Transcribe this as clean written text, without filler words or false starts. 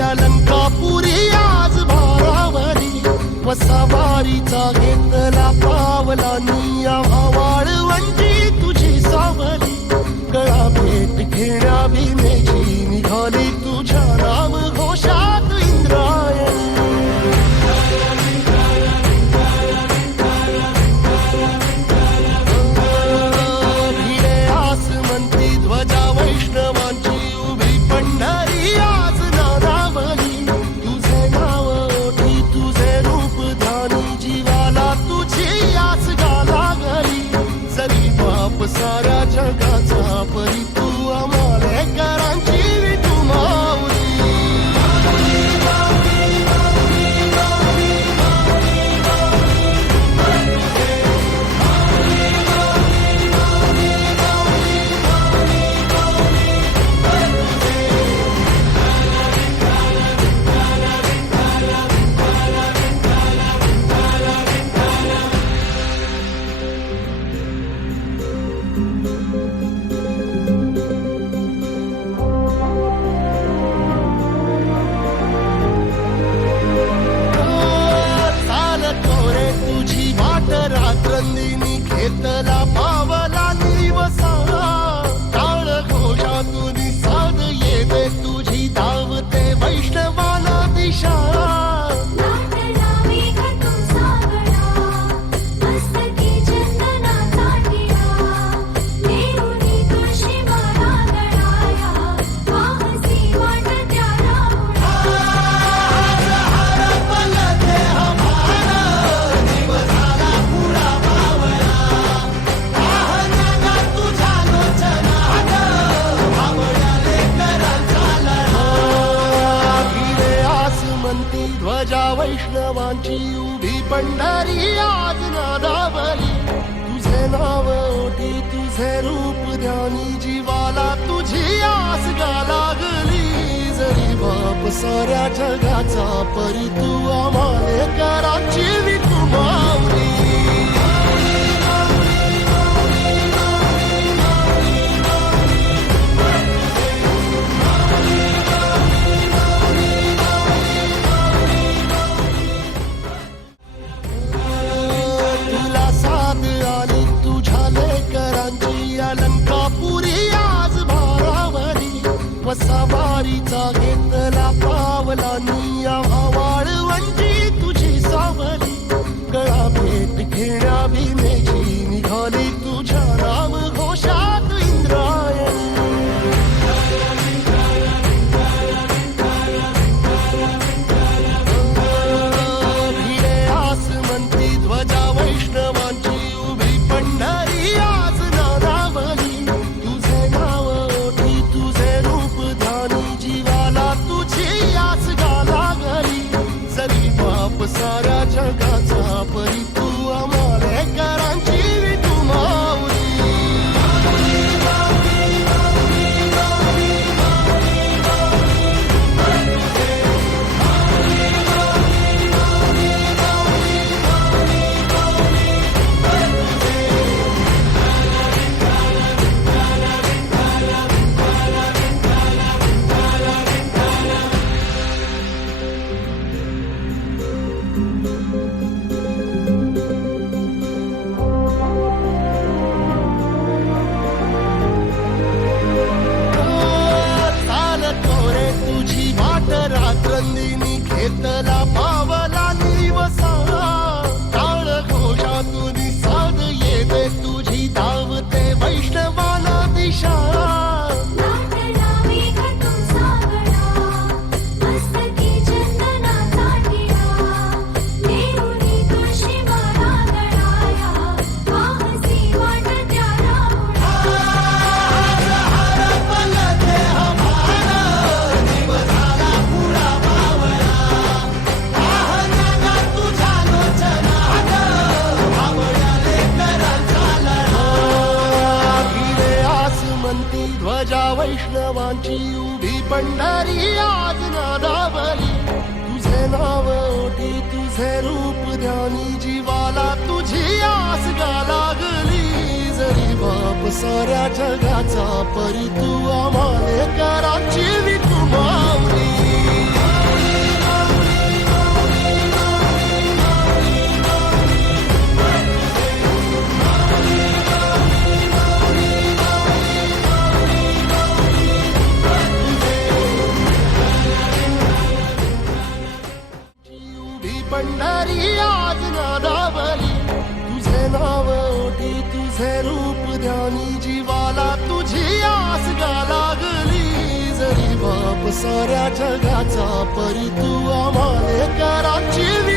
अलंकापुरी आज भारावरी वसावारीचा घेतला पावला निया वाळवंटी तुझी सावली गळा भेट घेण्या भीमेची निघाली तुझ्या नाम घोषात इंद्रायणी भिडे आसमंती ध्वजा वैष्णवांची उभी पंढरी आज नादावली तुझे नाव ओठी तुझे रूप ध्यानी जीवाला तुझी आस गाला गली जरी बाप साऱ्या जगाचा परी तू आमालेकरांची विठू माऊली रात्रंदिनी घेतला पावला निवसा टाळ घोषातून साध येते तुझी धावते वैष्णवाला दिशा ध्वजा वैष्णवांची उभी पंढरी आज नादावली तुझे नाव ओठी तुझे रूप ध्यानी जीवाला तुझी आस गा लागली जरी बाप साऱ्या जगाचा परी तू आमालेकरांची विठू माऊली अलंकापुरी आज भारावरी वसावारीचा घेतला पावला निया वाळवंटी तुझी सावली गळा भेट घेण्या भीमेची निघाली तुझ्या नाम घोषात इंद्रायणी भिडे आसमंती ध्वजा वैष्णवांची उभी पंढरी आज नादावली तुझे नाव ओठी तुझे रूप ध्यानी जीवाला तुझी आस गाला गली जरी बाप साऱ्या जगाचा परी तू आमालेकरांची विठू माऊली रात्रंदिनी घेतला पावला निवसा टाळ घोषातून साध येते तुझी धावते वैष्णवाला दिशा ध्वजा वैष्णवांची उभी पंढरी आज नादावली तुझे नाव ओठी तुझे रूप ध्यानी जीवाला तुझी आस गा लागली जरी बाप साऱ्या जगाचा परी तू आमालेकरांची विठू माऊली पंढरी आज नादावली तुझे नाव ओठी तुझे रूप ध्यानी जीवाला तुझी आस गा लागली जरी बाप साऱ्या जगाचा परी तू आम्हाले कराची